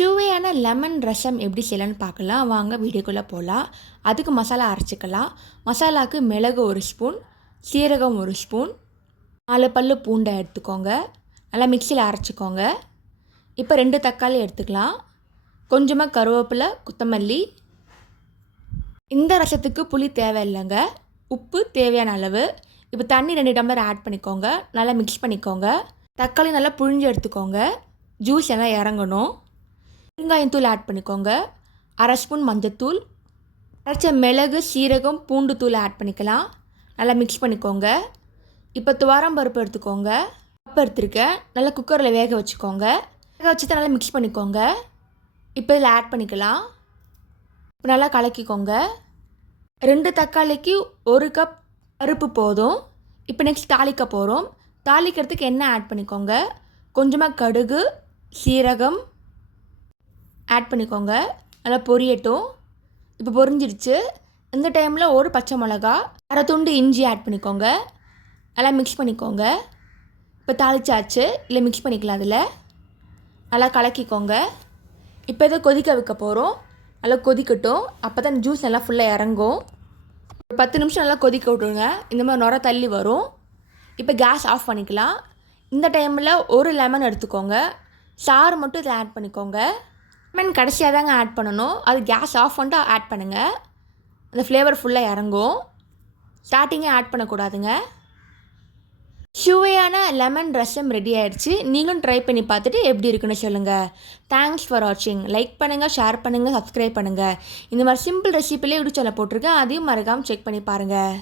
சுவையான லெமன் ரசம் எப்படி செய்யலான்னு பார்க்கலாம். வாங்க வீடியோக்குள்ளே போகலாம் அதுக்கு மசாலா அரைச்சிக்கலாம். மசாலாவுக்கு மிளகு ஒரு ஸ்பூன் சீரகம் ஒரு ஸ்பூன் நாலு பல்லு பூண்டை எடுத்துக்கோங்க. நல்லா மிக்சியில் அரைச்சிக்கோங்க. இப்போ ரெண்டு தக்காளி எடுத்துக்கலாம். கொஞ்சமாக கருவேப்பிலை கொத்தமல்லி. இந்த ரசத்துக்கு புளி தேவையில்லைங்க. உப்பு தேவையான அளவு. இப்போ தண்ணி ரெண்டு டம்ளர் ஆட் பண்ணிக்கோங்க. நல்லா மிக்ஸ் பண்ணிக்கோங்க. தக்காளி நல்லா புழிஞ்சு எடுத்துக்கோங்க. ஜூஸ் எல்லாம் இறங்கணும். பெருங்காயம் தூள் ஆட் பண்ணிக்கோங்க. அரை ஸ்பூன் மஞ்சத்தூள் அரைச்ச மிளகு சீரகம் பூண்டு தூள் ஆட் பண்ணிக்கலாம். நல்லா மிக்ஸ் பண்ணிக்கோங்க. இப்போ துவாரம் பருப்பு எடுத்துக்கோங்க. பருப்பு எடுத்துருக்கேன். நல்லா குக்கரில் வேக வச்சுக்கோங்க. வேக வச்சுட்டு நல்லா மிக்ஸ் பண்ணிக்கோங்க. இப்போ இதில் ஆட் பண்ணிக்கலாம். இப்போ நல்லா கலக்கிக்கோங்க. ரெண்டு தக்காளிக்கு ஒரு கப் பருப்பு போதும். இப்போ நெக்ஸ்ட் தாளிக்க போகிறோம் தாளிக்கிறதுக்கு எண்ணெய் ஆட் பண்ணிக்கோங்க? கொஞ்சமாக கடுகு சீரகம் ஆட் பண்ணிக்கோங்க. நல்லா பொரியட்டும். இப்போ பொரிஞ்சிருச்சு இந்த டைமில் ஒரு பச்சை மிளகா அரை துண்டு இஞ்சி ஆட் பண்ணிக்கோங்க. நல்லா மிக்ஸ் பண்ணிக்கோங்க. இப்போ தாளிச்சாச்சு. இல்லை மிக்ஸ் பண்ணிக்கலாம் அதில். நல்லா கலக்கிக்கோங்க. இப்போ இதை கொதிக்க வைக்க போகிறோம் நல்லா கொதிக்கட்டும். அப்போ தான் ஜூஸ் நல்லா ஃபுல்லாக இறங்கும். ஒரு பத்து நிமிஷம் நல்லா கொதிக்க விட்ருங்க இந்த மாதிரி நுர தள்ளி வரும். இப்போ கேஸ் ஆஃப் பண்ணிக்கலாம். இந்த டைமில் ஒரு லெமன் எடுத்துக்கோங்க. சாறு மட்டும் இதில் ஆட் பண்ணிக்கோங்க. லெமன் கடைசியாக தாங்க ஆட் பண்ணணும். அது கேஸ் ஆஃப் பண்ணிட்டு ஆட் பண்ணுங்கள் அந்த ஃப்ளேவர் ஃபுல்லாக இறங்கும். ஸ்டார்டிங்கே ஆட் பண்ணக்கூடாதுங்க. சுவையான லெமன் ரசம் ரெடி ஆயிடுச்சு. நீங்களும் ட்ரை பண்ணி பார்த்துட்டு எப்படி இருக்குன்னு சொல்லுங்கள் தேங்க்ஸ் ஃபார் வாட்சிங் லைக் பண்ணுங்கள் ஷேர் பண்ணுங்கள் சப்ஸ்கிரைப் பண்ணுங்கள் இந்த மாதிரி சிம்பிள் ரெசிபிலே யூடியூப் போட்டிருக்கேன். அதையும் மறக்காமல் செக் பண்ணி பாருங்கள்